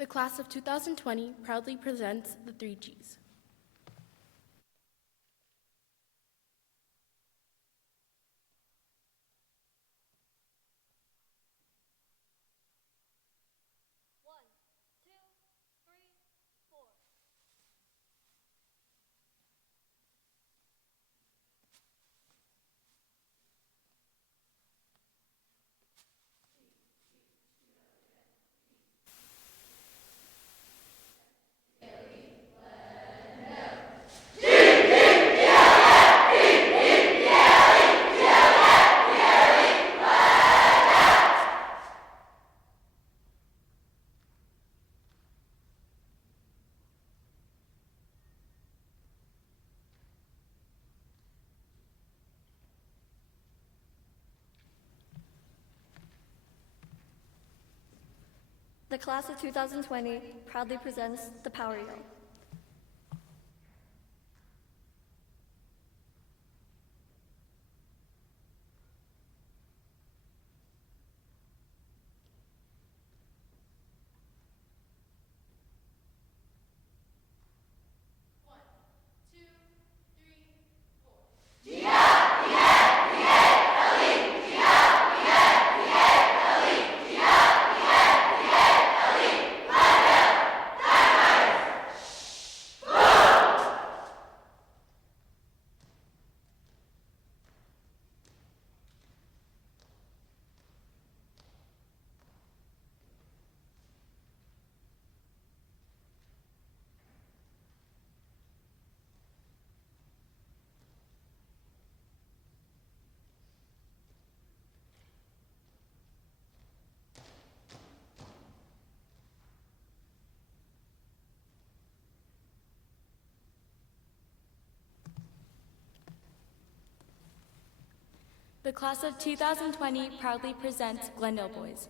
The class of 2020 proudly presents the 3 Gs. The class of 2020 proudly presents the Power Yell. The class of 2020 proudly presents Glendale Boys.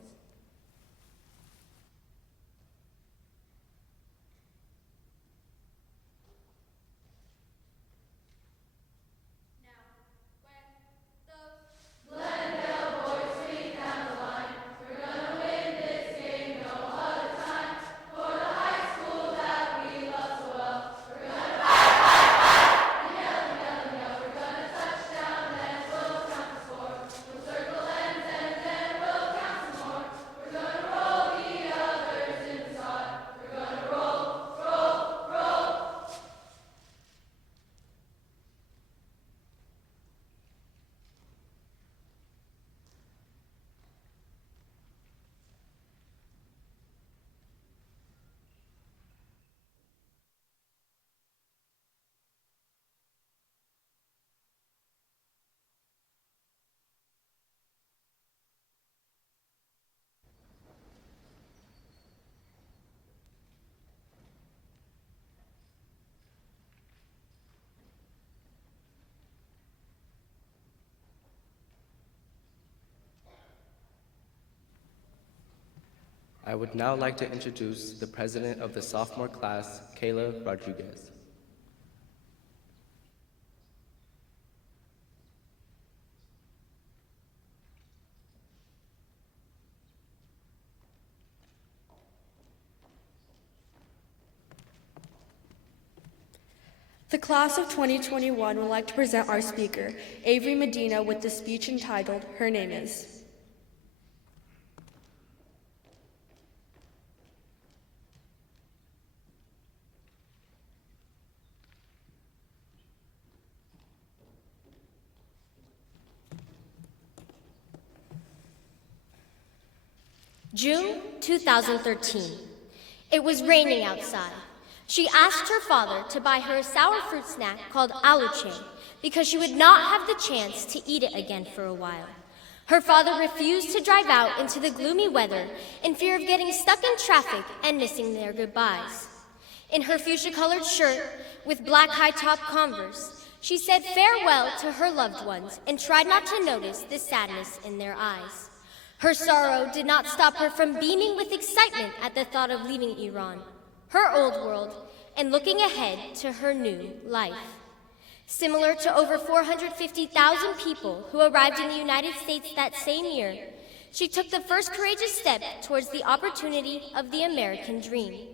I would now like to introduce the president of the sophomore class, Kayla Rodriguez. The class of 2021 would like to present our speaker, Avery Medina, with the speech entitled, Her Name Is. June 2013. It was raining outside. She asked her father to buy her a sour fruit snack called aluche because she would not have the chance to eat it again for a while. Her father refused to drive out into the gloomy weather in fear of getting stuck in traffic and missing their goodbyes. In her fuchsia-colored shirt with black high-top Converse, she said farewell to her loved ones and tried not to notice the sadness in their eyes. Her sorrow did not stop her from beaming with excitement at the thought of leaving Iran, her old world, and looking ahead to her new life. Similar to over 450,000 people who arrived in the United States that same year, she took the first courageous step towards the opportunity of the American dream.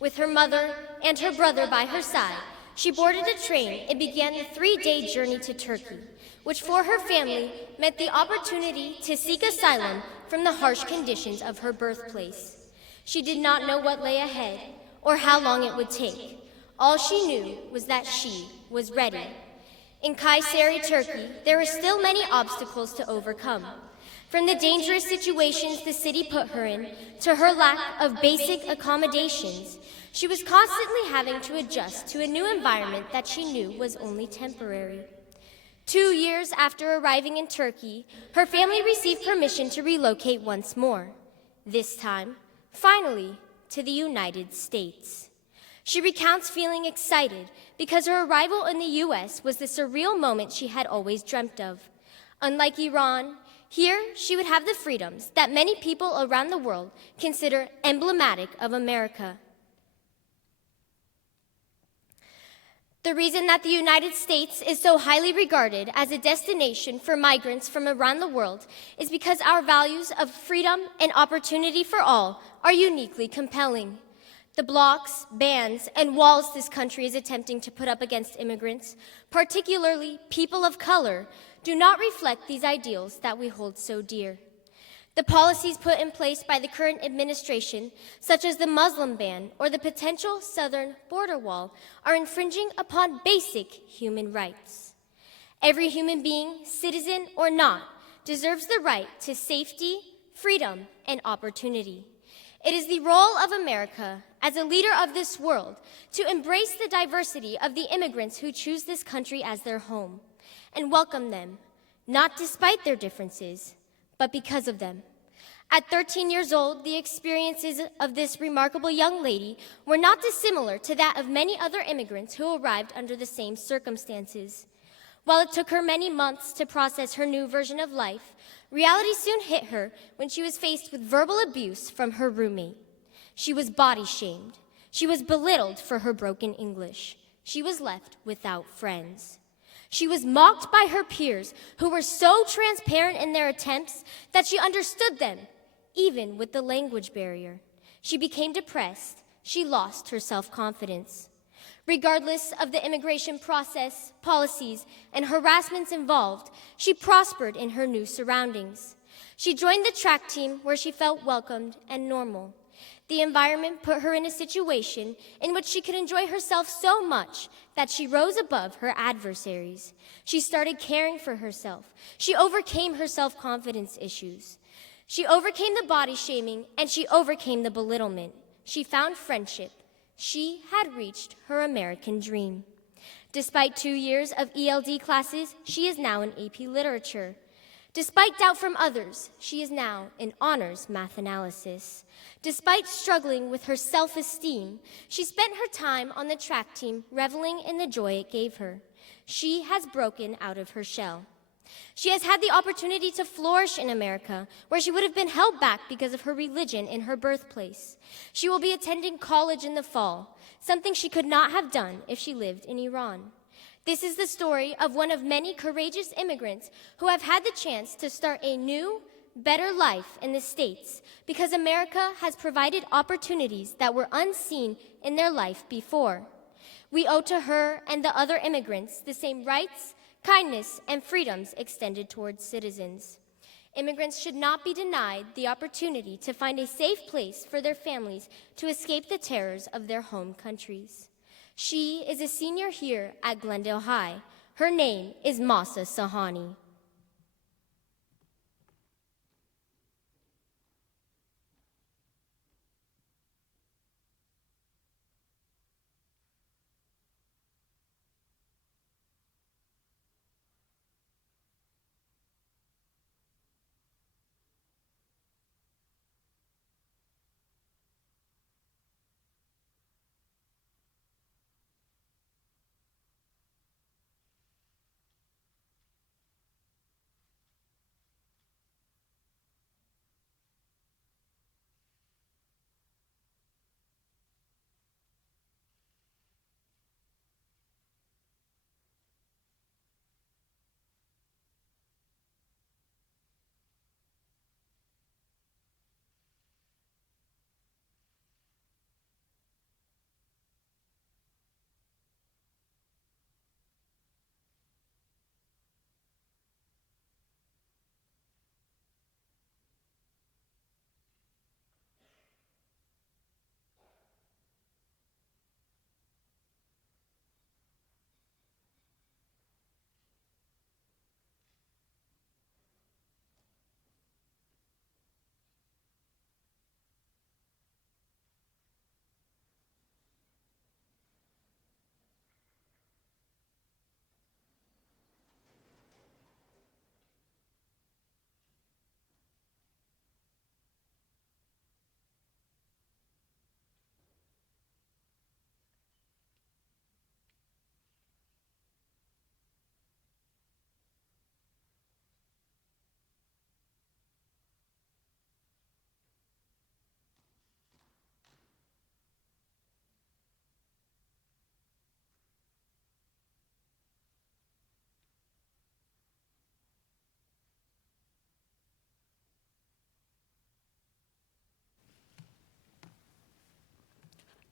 With her mother and her brother by her side, she boarded a train and began the 3-day journey to Turkey, which for her family meant the opportunity to seek asylum from the harsh conditions of her birthplace. She did not know what lay ahead or how long it would take. All she knew was that she was ready. In Kayseri, Turkey, there were still many obstacles to overcome. From the dangerous situations the city put her in, to her lack of basic accommodations, she was constantly having to adjust to a new environment that she knew was only temporary. 2 years after arriving in Turkey, her family received permission to relocate once more. This time, finally, to the United States. She recounts feeling excited because her arrival in the U.S. was the surreal moment she had always dreamt of. Unlike Iran, here she would have the freedoms that many people around the world consider emblematic of America. The reason that the United States is so highly regarded as a destination for migrants from around the world is because our values of freedom and opportunity for all are uniquely compelling. The blocks, bans, and walls this country is attempting to put up against immigrants, particularly people of color, do not reflect these ideals that we hold so dear. The policies put in place by the current administration, such as the Muslim ban or the potential southern border wall, are infringing upon basic human rights. Every human being, citizen or not, deserves the right to safety, freedom, and opportunity. It is the role of America, as a leader of this world, to embrace the diversity of the immigrants who choose this country as their home, and welcome them, not despite their differences, but because of them. At 13 years old, the experiences of this remarkable young lady were not dissimilar to that of many other immigrants who arrived under the same circumstances. While it took her many months to process her new version of life, reality soon hit her when she was faced with verbal abuse from her roommate. She was body shamed. She was belittled for her broken English. She was left without friends. She was mocked by her peers, who were so transparent in their attempts that she understood them, even with the language barrier. She became depressed. She lost her self-confidence. Regardless of the immigration process, policies, and harassments involved, she prospered in her new surroundings. She joined the track team where she felt welcomed and normal. The environment put her in a situation in which she could enjoy herself so much that she rose above her adversaries. She started caring for herself. She overcame her self-confidence issues. She overcame the body shaming, and she overcame the belittlement. She found friendship. She had reached her American dream. Despite 2 years of ELD classes, she is now in AP Literature. Despite doubt from others, she is now in honors math analysis. Despite struggling with her self-esteem, she spent her time on the track team reveling in the joy it gave her. She has broken out of her shell. She has had the opportunity to flourish in America, where she would have been held back because of her religion in her birthplace. She will be attending college in the fall, something she could not have done if she lived in Iran. This is the story of one of many courageous immigrants who have had the chance to start a new, better life in the States because America has provided opportunities that were unseen in their life before. We owe to her and the other immigrants the same rights, kindness, and freedoms extended towards citizens. Immigrants should not be denied the opportunity to find a safe place for their families to escape the terrors of their home countries. She is a senior here at Glendale High. Her name is Masa Sahani.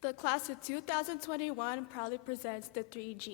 The class of 2021 proudly presents the 3 Gs.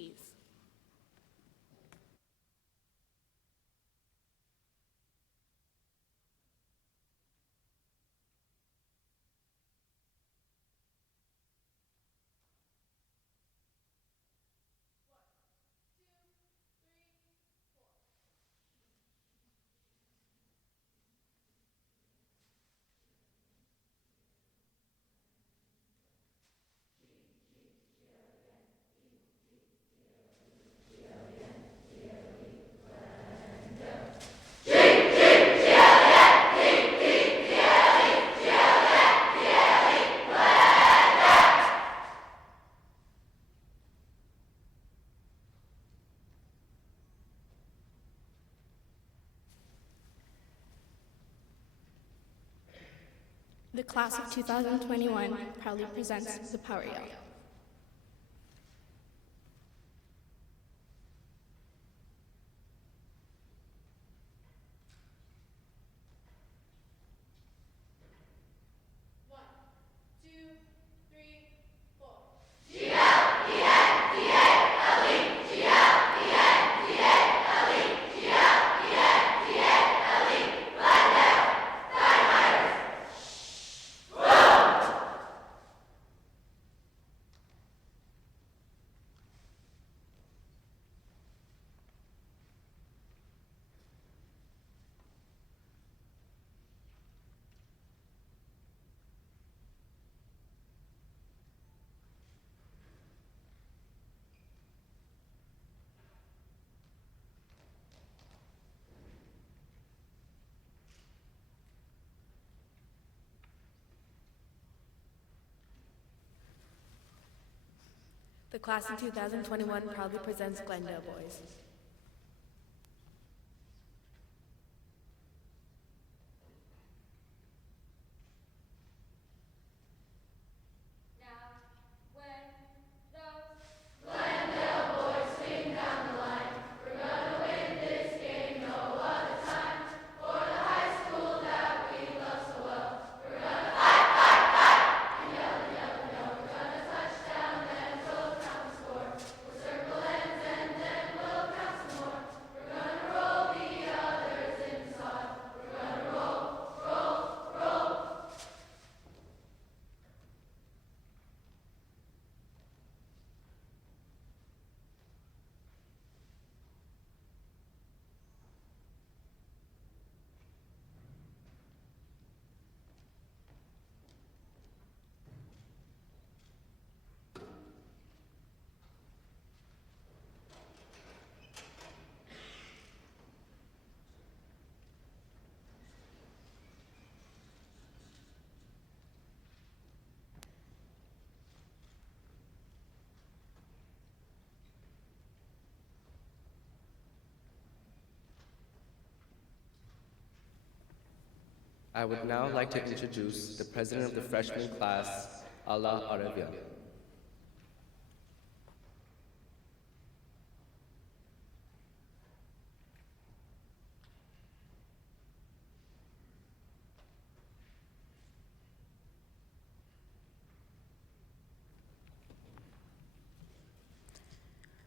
The class of 2021 proudly presents the Power Yell. The class of 2021 proudly presents Glendale Boys. I would now like to introduce the president of the freshman class, Arakelyan.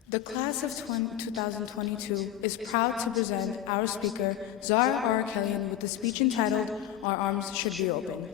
The class of 2022 is proud to present our speaker, Zare Arakelyan, with the speech entitled, "Our Arms Should Be Open."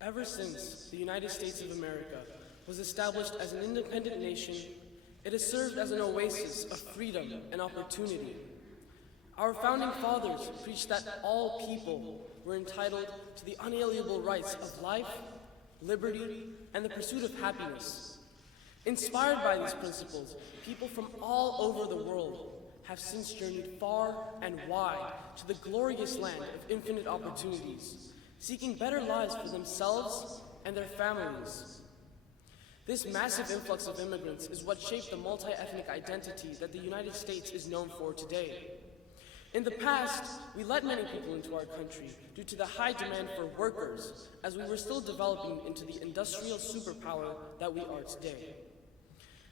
Ever since the United States of America was established as an independent nation, it has served as an oasis of freedom and opportunity. Our founding fathers preached that all people were entitled to the unalienable rights of life, liberty, and the pursuit of happiness. Inspired by these principles, people from all over the world have since journeyed far and wide to the glorious land of infinite opportunities, seeking better lives for themselves and their families. This massive influx of immigrants is what shaped the multi-ethnic identity that the United States is known for today. In the past, we let many people into our country due to the high demand for workers, as we were still developing into the industrial superpower that we are today.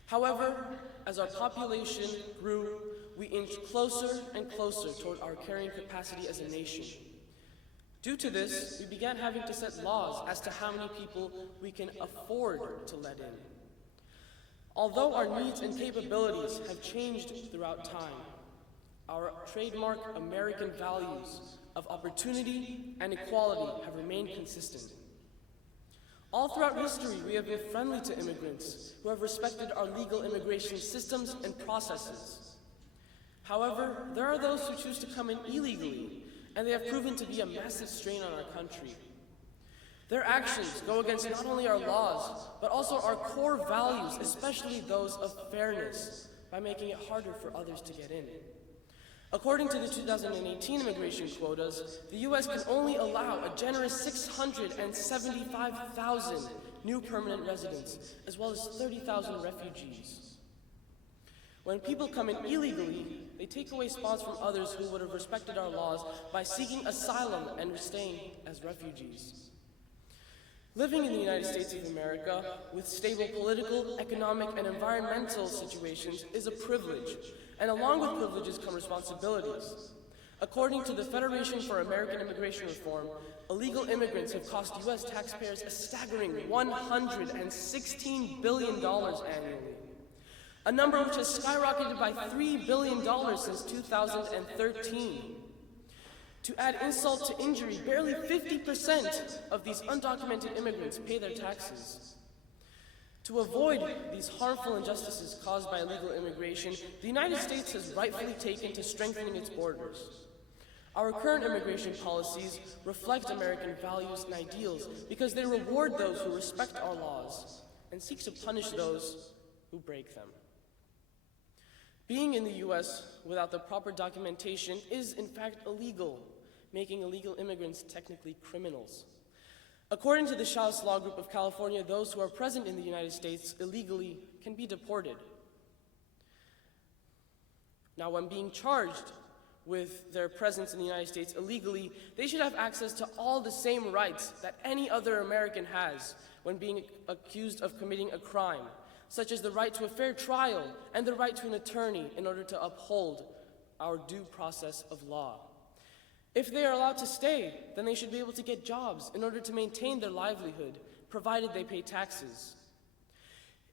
However, as our population grew, we inched closer and closer toward our carrying capacity as a nation. Due to this, we began having to set laws as to how many people we can afford to let in. Although our needs and capabilities have changed throughout time, our trademark American values of opportunity and equality have remained consistent. All throughout history, we have been friendly to immigrants who have respected our legal immigration systems and processes. However, there are those who choose to come in illegally, and they have proven to be a massive strain on our country. Their actions go against not only our laws, but also our core values, especially those of fairness, by making it harder for others to get in. According to the 2018 immigration quotas, the U.S. can only allow a generous 675,000 new permanent residents, as well as 30,000 refugees. When people come in illegally, they take away spots from others who would have respected our laws by seeking asylum and staying as refugees. Living in the United States of America, with stable political, economic, and environmental situations is a privilege, and along with privileges come responsibilities. According to the Federation for American Immigration Reform, illegal immigrants have cost U.S. taxpayers a staggering $116 billion annually, a number which has skyrocketed by $3 billion since 2013. To add insult to injury, barely 50% of these undocumented immigrants pay their taxes. To avoid these harmful injustices caused by illegal immigration, the United States has rightfully taken to strengthening its borders. Our current immigration policies reflect American values and ideals because they reward those who respect our laws and seek to punish those who break them. Being in the U.S. without the proper documentation is in fact illegal, making illegal immigrants technically criminals. According to the Fowles Law Group of California, those who are present in the United States illegally can be deported. Now, when being charged with their presence in the United States illegally, they should have access to all the same rights that any other American has when being accused of committing a crime, such as the right to a fair trial and the right to an attorney in order to uphold our due process of law. If they are allowed to stay, then they should be able to get jobs in order to maintain their livelihood, provided they pay taxes.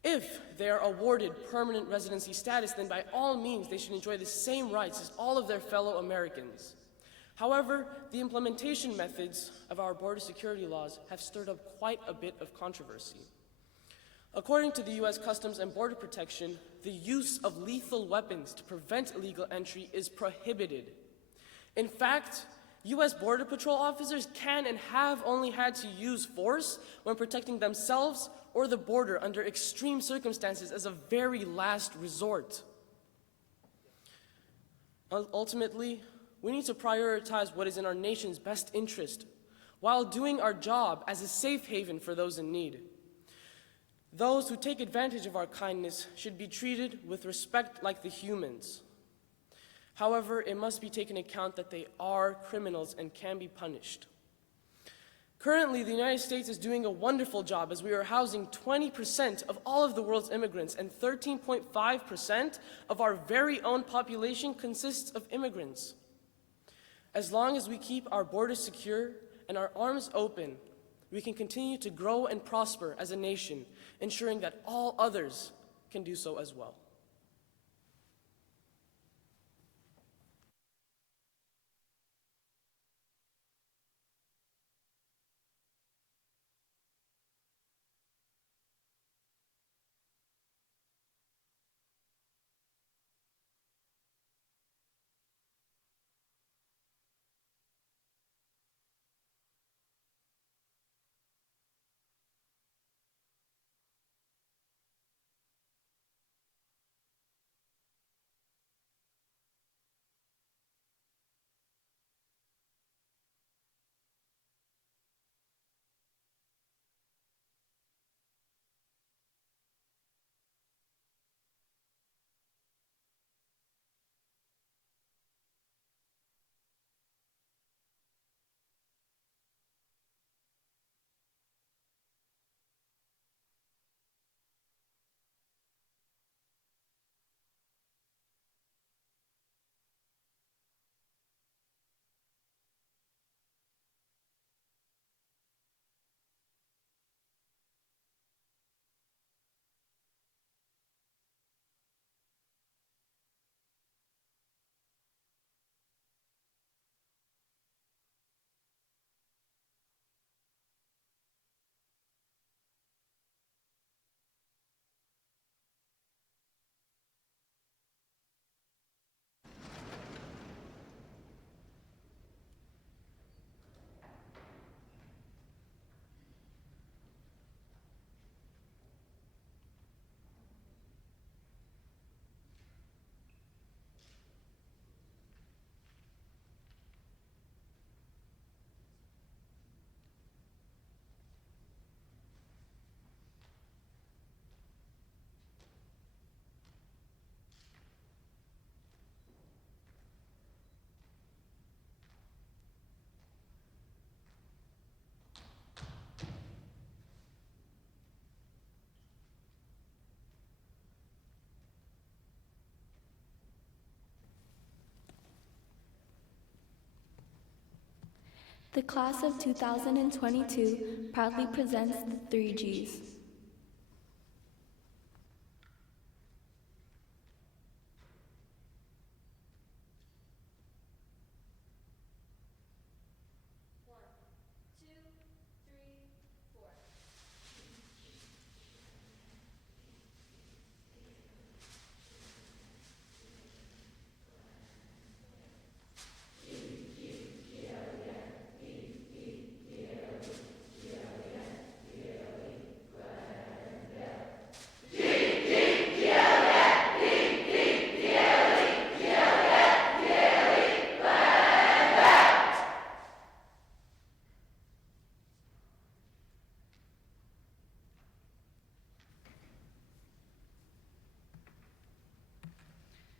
If they are awarded permanent residency status, then by all means they should enjoy the same rights as all of their fellow Americans. However, the implementation methods of our border security laws have stirred up quite a bit of controversy. According to the U.S. Customs and Border Protection, the use of lethal weapons to prevent illegal entry is prohibited. In fact, U.S. Border Patrol officers can and have only had to use force when protecting themselves or the border under extreme circumstances as a very last resort. Ultimately, we need to prioritize what is in our nation's best interest while doing our job as a safe haven for those in need. Those who take advantage of our kindness should be treated with respect like the humans. However, it must be taken into account that they are criminals and can be punished. Currently, the United States is doing a wonderful job as we are housing 20% of all of the world's immigrants, and 13.5% of our very own population consists of immigrants. As long as we keep our borders secure and our arms open, we can continue to grow and prosper as a nation, ensuring that all others can do so as well. The class of 2022 proudly presents the 3 Gs.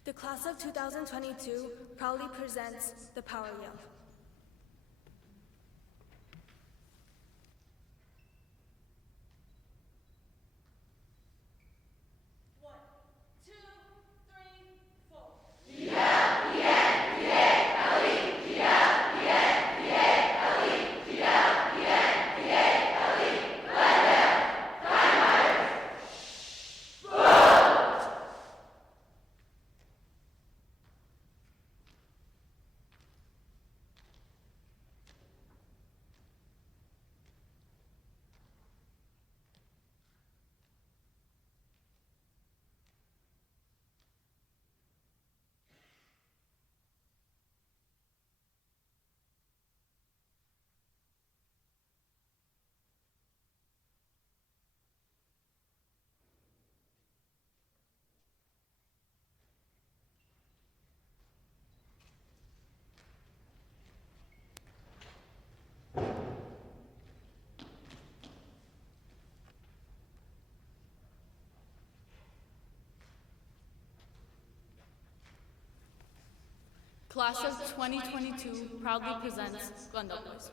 The class of 2022 proudly presents the Power Yell. Class of 2022 proudly presents Glendale Boys.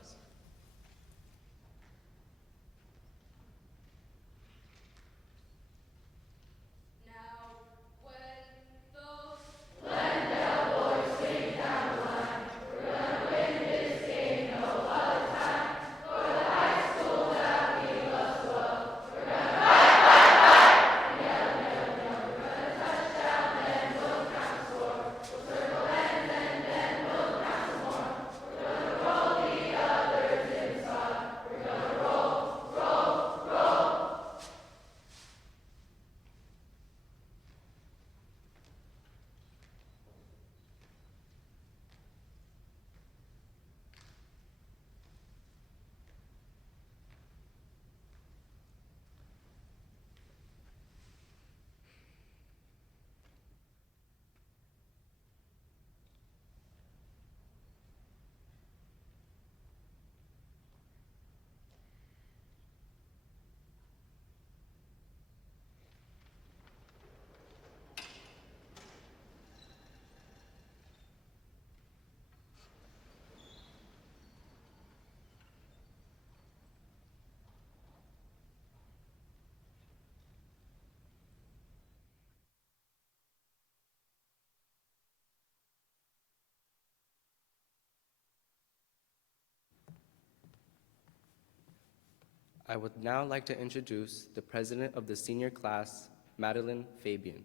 I would now like to introduce the president of the senior class, Madeline Fabian.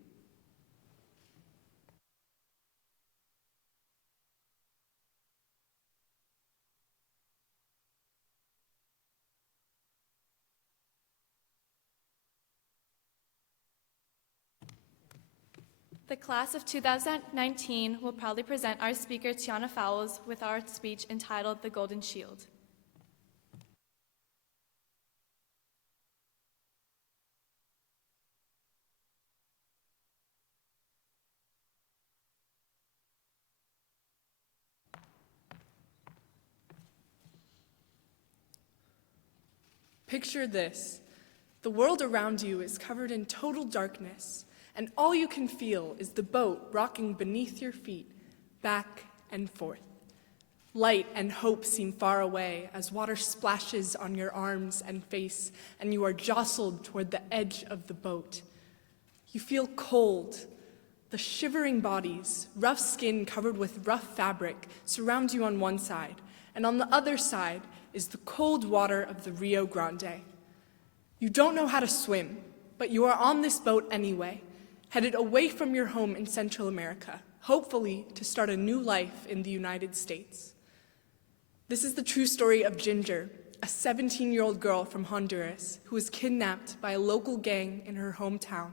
The class of 2019 will proudly present our speaker, Tiana Fowles, with our speech entitled The Golden Shield. Picture this. The world around you is covered in total darkness, and all you can feel is the boat rocking beneath your feet, back and forth. Light and hope seem far away as water splashes on your arms and face, and you are jostled toward the edge of the boat. You feel cold. The shivering bodies, rough skin covered with rough fabric, surround you on one side, and on the other side is the cold water of the Rio Grande. You don't know how to swim, but you are on this boat anyway, headed away from your home in Central America, hopefully to start a new life in the United States. This is the true story of Ginger, a 17-year-old girl from Honduras who was kidnapped by a local gang in her hometown.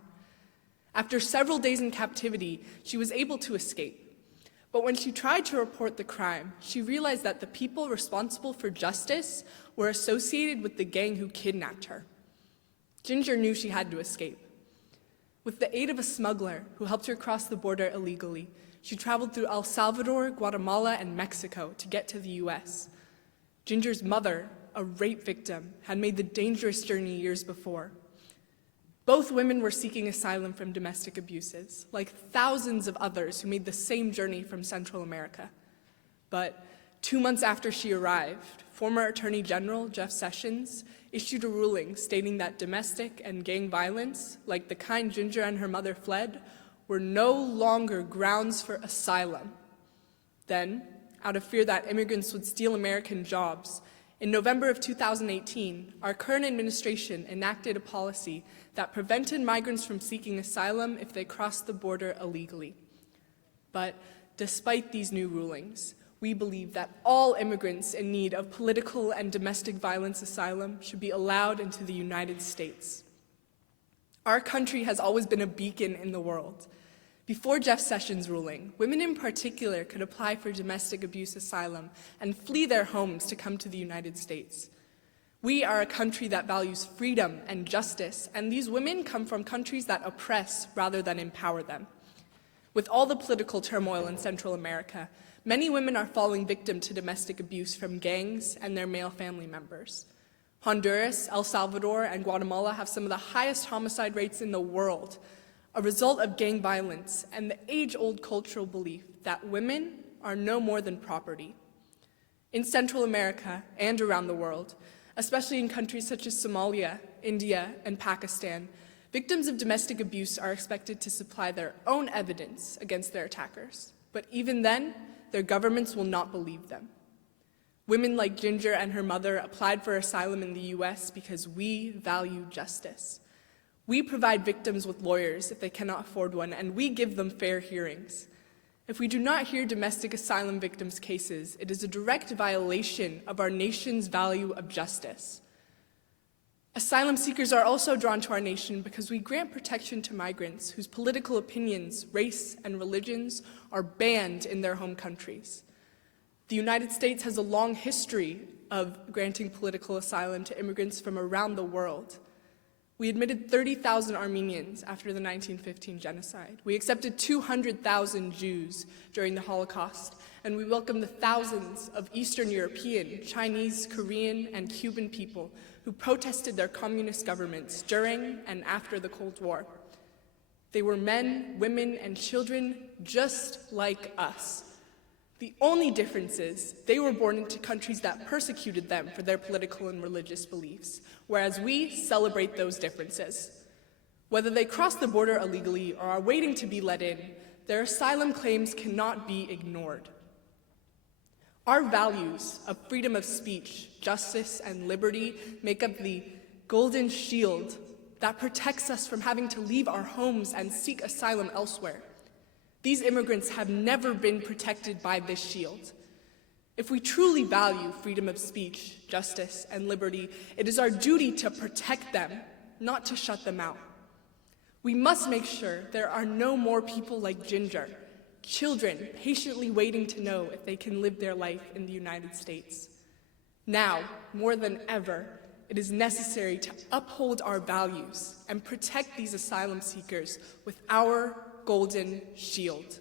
After several days in captivity, she was able to escape. But when she tried to report the crime, she realized that the people responsible for justice were associated with the gang who kidnapped her. Ginger knew she had to escape. With the aid of a smuggler who helped her cross the border illegally, she traveled through El Salvador, Guatemala, and Mexico to get to the US. Ginger's mother, a rape victim, had made the dangerous journey years before. Both women were seeking asylum from domestic abuses, like thousands of others who made the same journey from Central America. But 2 months after she arrived, former Attorney General Jeff Sessions issued a ruling stating that domestic and gang violence, like the kind Ginger and her mother fled, were no longer grounds for asylum. Then, out of fear that immigrants would steal American jobs, in November of 2018, our current administration enacted a policy that prevented migrants from seeking asylum if they crossed the border illegally. But despite these new rulings, we believe that all immigrants in need of political and domestic violence asylum should be allowed into the United States. Our country has always been a beacon in the world. Before Jeff Sessions' ruling, women in particular could apply for domestic abuse asylum and flee their homes to come to the United States. We are a country that values freedom and justice, and these women come from countries that oppress rather than empower them. With all the political turmoil in Central America, many women are falling victim to domestic abuse from gangs and their male family members. Honduras, El Salvador, and Guatemala have some of the highest homicide rates in the world, a result of gang violence and the age-old cultural belief that women are no more than property. In Central America and around the world, especially in countries such as Somalia, India, and Pakistan, victims of domestic abuse are expected to supply their own evidence against their attackers. But even then, their governments will not believe them. Women like Ginger and her mother applied for asylum in the US because we value justice. We provide victims with lawyers if they cannot afford one, and we give them fair hearings. If we do not hear domestic asylum victims' cases, it is a direct violation of our nation's value of justice. Asylum seekers are also drawn to our nation because we grant protection to migrants whose political opinions, race, and religions are banned in their home countries. The United States has a long history of granting political asylum to immigrants from around the world. We admitted 30,000 Armenians after the 1915 genocide. We accepted 200,000 Jews during the Holocaust, and we welcomed the thousands of Eastern European, Chinese, Korean, and Cuban people who protested their communist governments during and after the Cold War. They were men, women, and children just like us. The only difference is they were born into countries that persecuted them for their political and religious beliefs, whereas we celebrate those differences. Whether they cross the border illegally or are waiting to be let in, their asylum claims cannot be ignored. Our values of freedom of speech, justice, and liberty make up the golden shield that protects us from having to leave our homes and seek asylum elsewhere. These immigrants have never been protected by this shield. If we truly value freedom of speech, justice, and liberty, it is our duty to protect them, not to shut them out. We must make sure there are no more people like Ginger, children patiently waiting to know if they can live their life in the United States. Now, more than ever, it is necessary to uphold our values and protect these asylum seekers with our golden shield.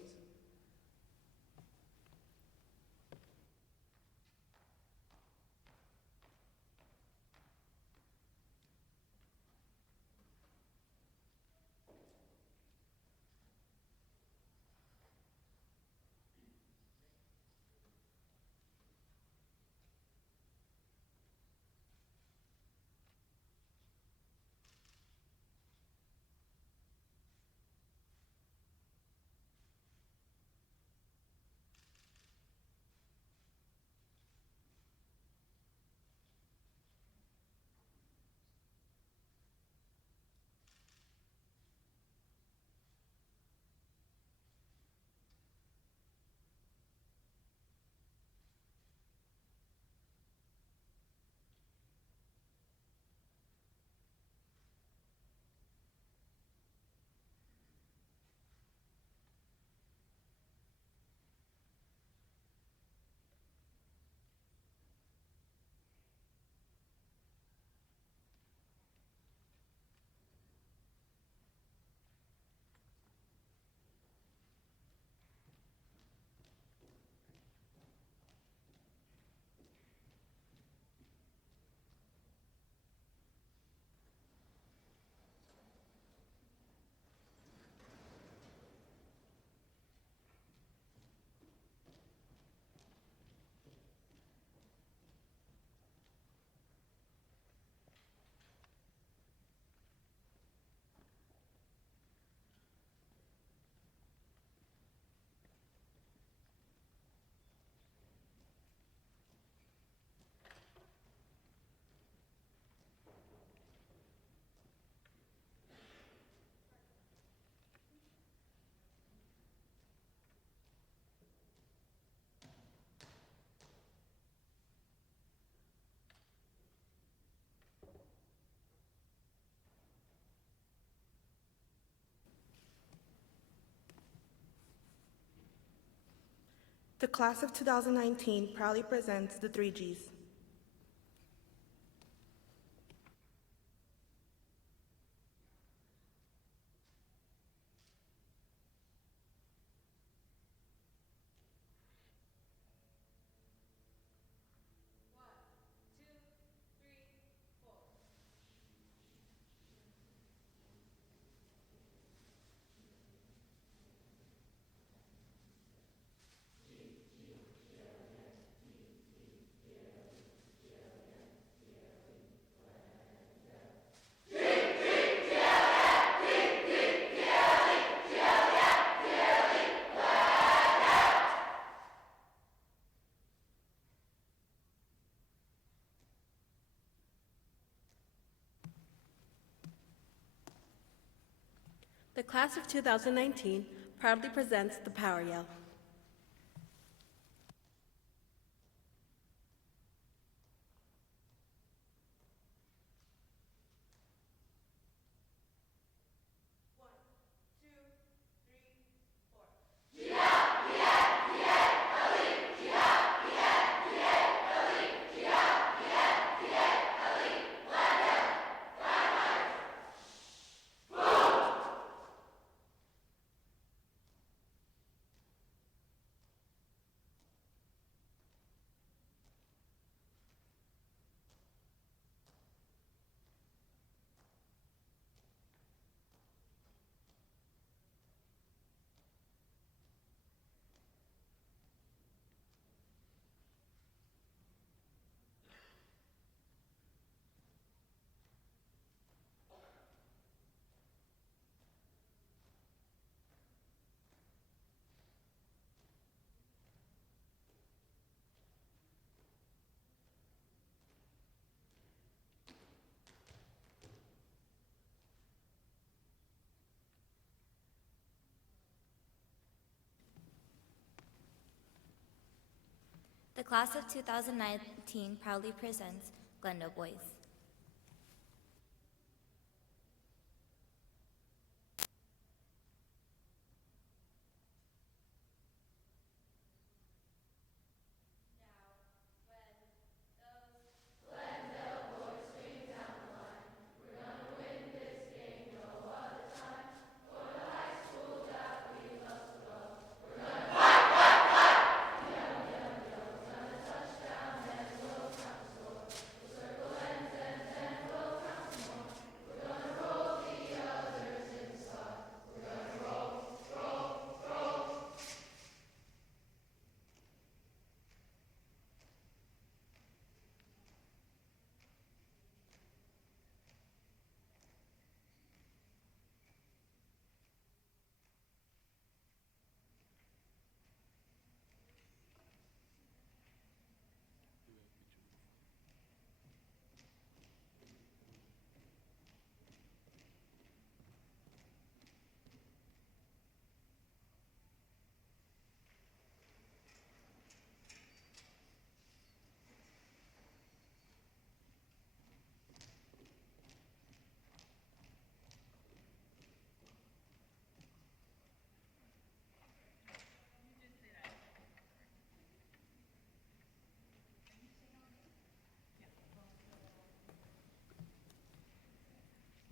The class of 2019 proudly presents the 3Gs. The class of 2019 proudly presents the Power Yell. The class of 2019 proudly presents Glendale Boys.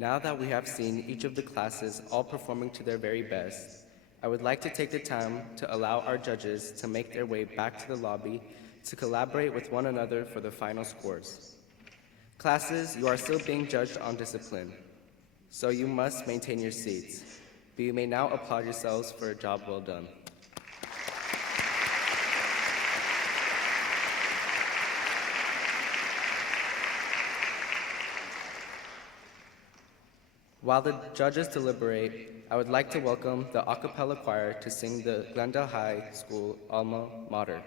Now that we have seen each of the classes all performing to their very best, I would like to take the time to allow our judges to make their way back to the lobby to collaborate with one another for the final scores. Classes, you are still being judged on discipline, so you must maintain your seats, but you may now applaud yourselves for a job well done. While the judges deliberate, I would like to welcome the A-Capella choir to sing the Glendale High School Alma Mater.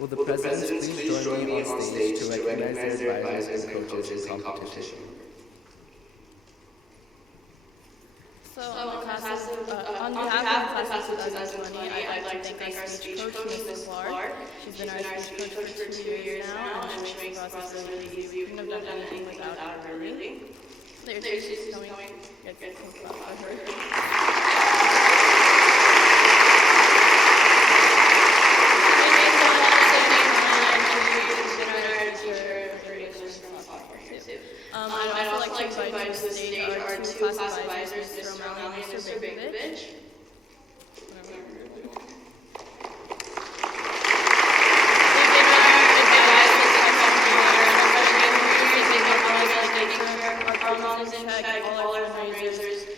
Will the presidents please join me on stage to recognize their advisors and coaches in competition? So on behalf of the class of 2020, I'd like to thank our speech coach, Ms. Clark. She's been our speech coach for 2 years now, and she makes the process really easy. We couldn't have done anything without her, really. There she's going. Get to clap for her. I'd also like to invite to the stage our two class advisors, Mr. O'Malley and Mr. Bigovich.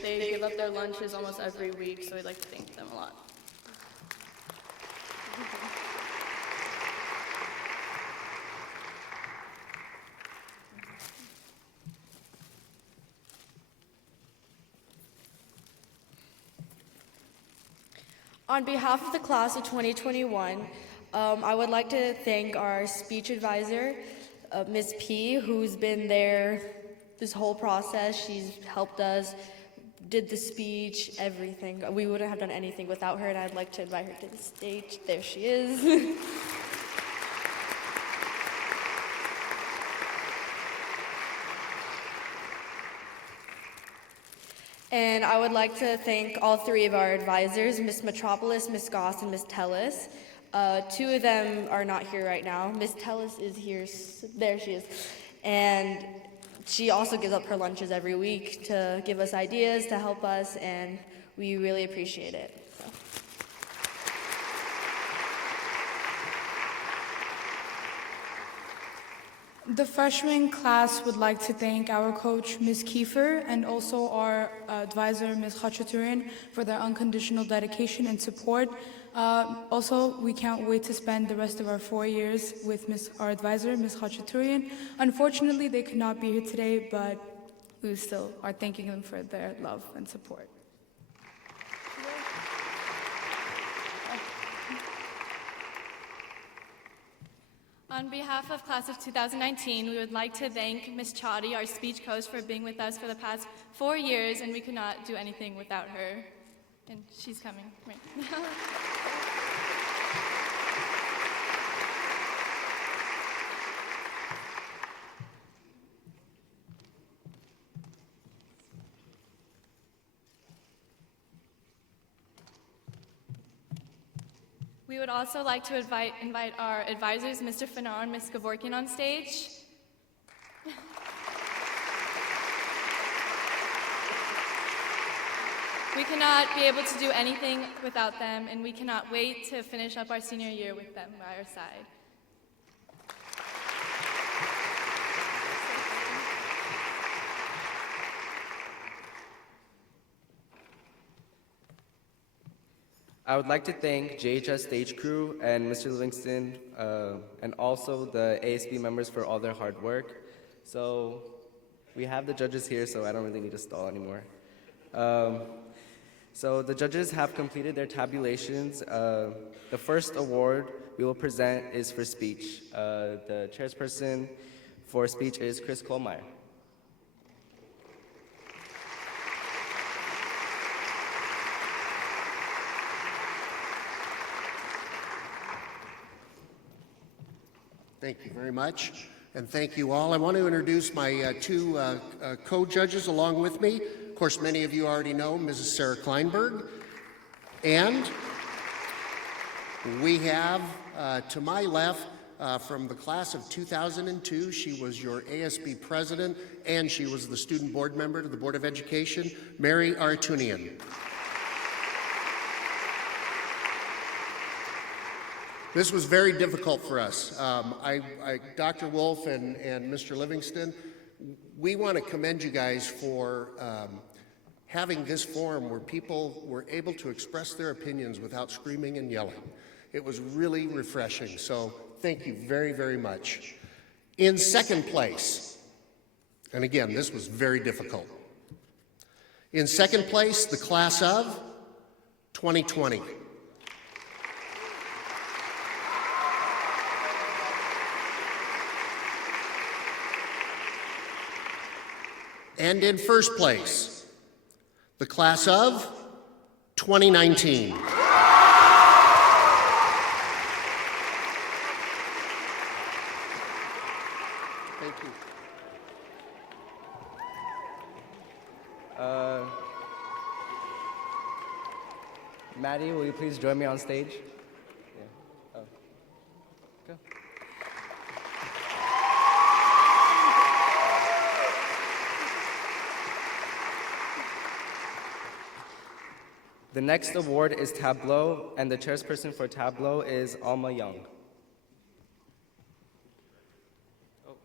They give up their lunches almost every week, so we'd like to thank them a lot. On behalf of the class of 2021, I would like to thank our speech advisor, Ms. P, who's been there this whole process. She's helped us, did the speech, everything. We wouldn't have done anything without her, and I'd like to invite her to the stage. There she is. And I would like to thank all three of our advisors, Ms. Metropolis, Ms. Goss, and Ms. Tellis. Two of them are not here right now. Ms. Tellis is here, there she is. And she also gives up her lunches every week to give us ideas, to help us, and we really appreciate it. So. The freshman class would like to thank our coach, Ms. Kiefer, and also our advisor, Ms. Khachaturian, for their unconditional dedication and support. Also, we can't wait to spend the rest of our 4 years with our advisor, Ms. Khachaturian. Unfortunately, they could not be here today, but we still are thanking them for their love and support. On behalf of class of 2019, we would like to thank Ms. Chadi, our speech coach, for being with us for the past 4 years, and we could not do anything without her. And she's coming right now. We would also like to invite our advisors, Mr. Fanon and Ms. Gavorkian, on stage. We cannot be able to do anything without them, and we cannot wait to finish up our senior year with them by our side. I would like to thank JHS stage crew and Mr. Livingston and also the ASB members for all their hard work. So we have the judges here, so I don't really need to stall anymore. So the judges have completed their tabulations. The first award we will present is for speech. The chairperson for speech is Chris Kohlmeyer. Thank you very much, and thank you all. I want to introduce my two co-judges along with me. Of course, many of you already know Mrs. Sarah Kleinberg. And we have, to my left, from the class of 2002, she was your ASB president, and she was the student board member to the Board of Education, Mary Artunian. This was very difficult for us. Dr. Wolf and Mr. Livingston, we want to commend you guys for having this forum where people were able to express their opinions without screaming and yelling. It was really refreshing, so thank you very, very much. In second place, and again, this was very difficult. In second place, the class of 2020. And in first place, the class of 2019. Thank you. Maddie, will you please join me on stage? Yeah. Oh. Go. The next award is Tableau, and the chairperson for Tableau is Alma Young. Oh.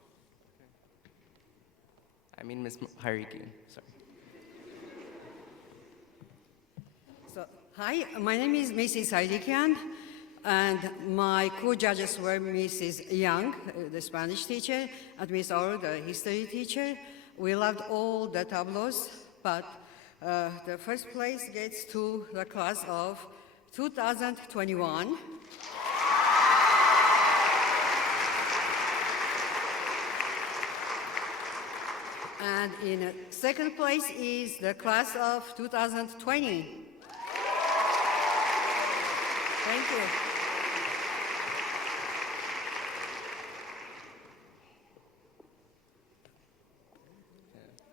I mean Ms. Arakelyan, sorry. Hi, my name is Mrs. Arakelyan, and my co-judges were Mrs. Young, the Spanish teacher, and Miss Orr, the history teacher. We loved all the tableaus, but the first place gets to the class of 2021. And in second place is the class of 2020. Thank you.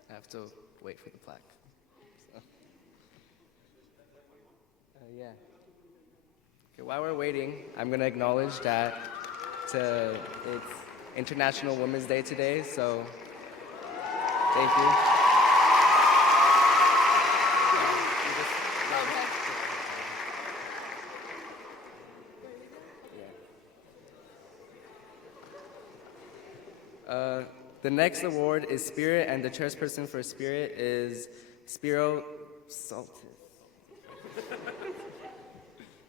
I have to wait for the plaque. So. Yeah. Okay, while we're waiting, I'm going to acknowledge that it's International Women's Day today, so thank you. The next award is Spirit, and the chairperson for Spirit is Spiro Saltis.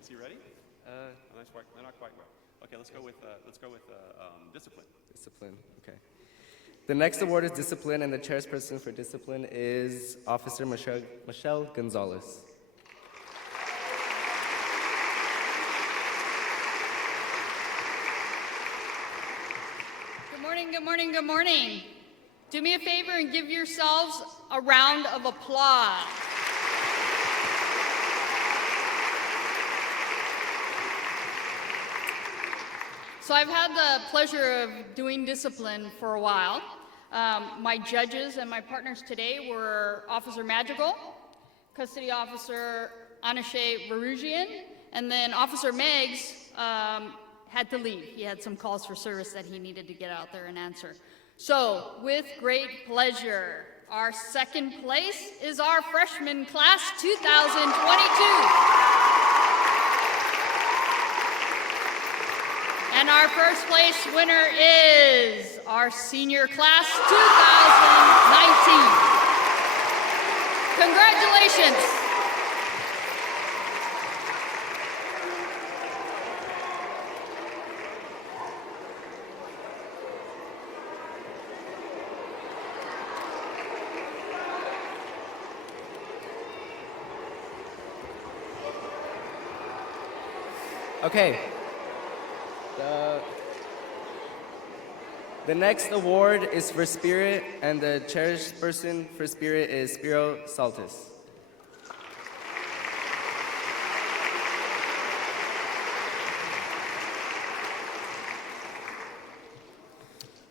Is he ready? They're not quite well. Okay, let's go with discipline. Discipline. Okay. The next award is Discipline, and the chairperson for Discipline is Officer Michelle Gonzalez. Good morning, good morning. Do me a favor and give yourselves a round of applause. So I've had the pleasure of doing discipline for a while. My judges and my partners today were Officer Madrigal, Custody Officer Anashe Varugian, and then Officer Meggs had to leave. He had some calls for service that he needed to get out there and answer. So, with great pleasure, our second place is our freshman class 2022. And our first place winner is our senior class 2019. Congratulations. Okay. The next award is for Spirit, and the chairperson for Spirit is Spiro Saltis.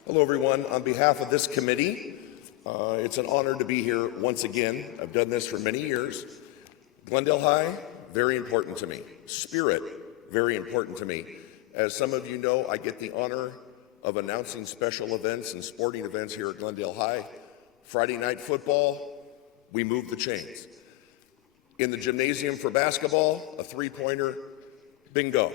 Hello, everyone. On behalf of this committee, it's an honor to be here once again. I've done this for many years. Glendale High, very important to me. Spirit, very important to me. As some of you know, I get the honor of announcing special events and sporting events here at Glendale High. Friday night football, we move the chains. In the gymnasium for basketball, a three-pointer, bingo.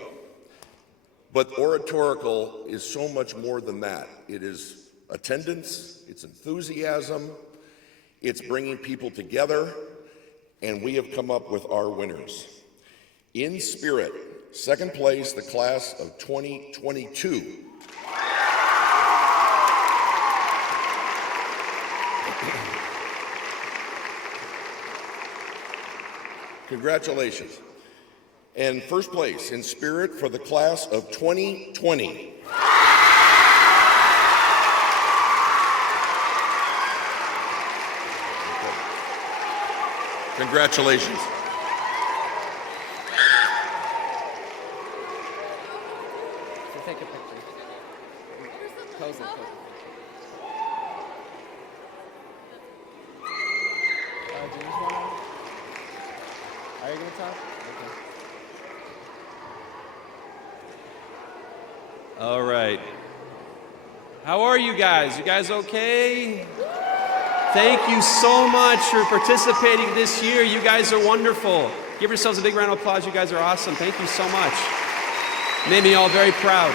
But Oratorical is so much more than that. It is attendance, it's enthusiasm, it's bringing people together, and we have come up with our winners. In Spirit, second place, the class of 2022. Congratulations. And first place in Spirit for the class of 2020. Congratulations. So take a picture. Pose it. Do you just wanna? Are you gonna talk? Okay. All right. How are you guys? You guys okay? Thank you so much for participating this year. You guys are wonderful. Give yourselves a big round of applause. You guys are awesome. Thank you so much. Made me all very proud.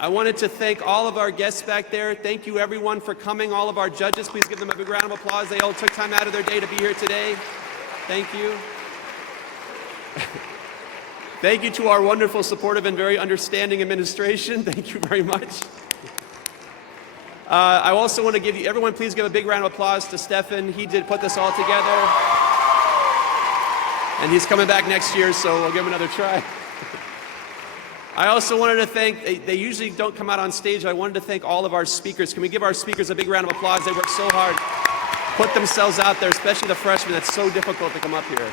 I wanted to thank all of our guests back there. Thank you everyone for coming. All of our judges, please give them a big round of applause. They all took time out of their day to be here today. Thank you. Thank you to our wonderful, supportive, and very understanding administration. Thank you very much. I also want to give you, everyone please give a big round of applause to Stephan. He did put this all together. And he's coming back next year, so we'll give him another try. I also wanted to thank, they usually don't come out on stage, I wanted to thank all of our speakers. Can we give our speakers a big round of applause? They work so hard, put themselves out there, especially the freshmen. It's so difficult to come up here.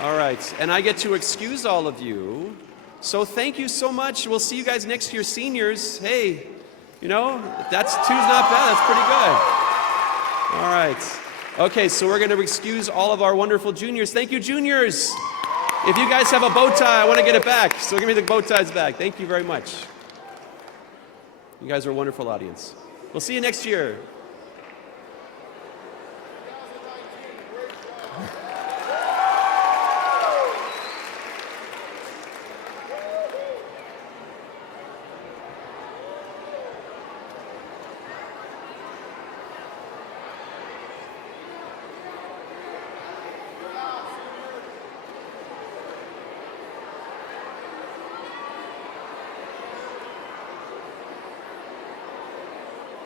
All right, and I get to excuse all of you. So thank you so much. We'll see you guys next year, seniors. Hey, you know, that's two's not bad. That's pretty good. All right. Okay, so we're going to excuse all of our wonderful juniors. Thank you, juniors. If you guys have a bow tie, I want to get it back. So give me the bow ties back. Thank you very much. You guys are a wonderful audience. We'll see you next year.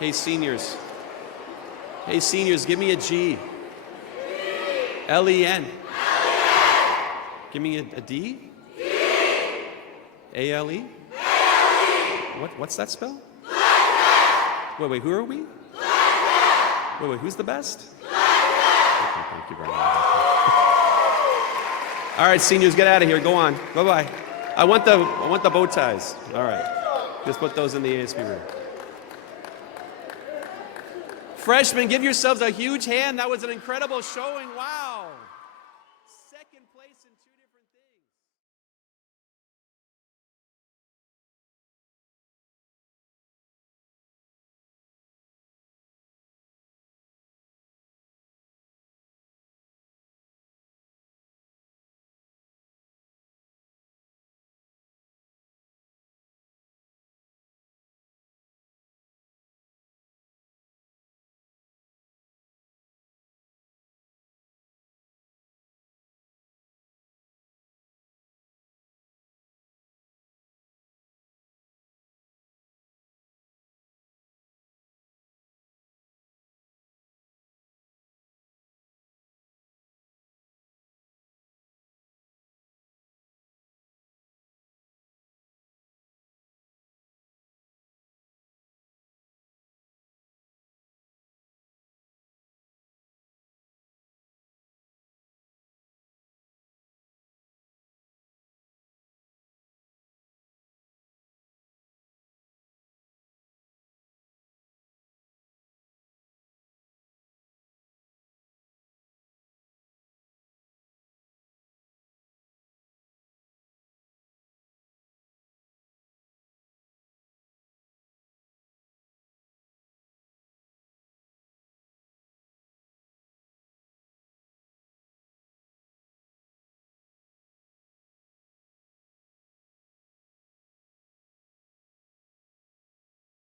Hey, seniors. Hey, seniors, give me a G. L-E-N. Give me a D. A-L-E. What's that spell? Wait, who are we? Wait, who's the best? Okay, thank you very much. All right, seniors, get out of here. Go on. Bye-bye. I want the bow ties. All right. Just put those in the ASB room. Freshmen, give yourselves a huge hand. That was an incredible showing. Wow.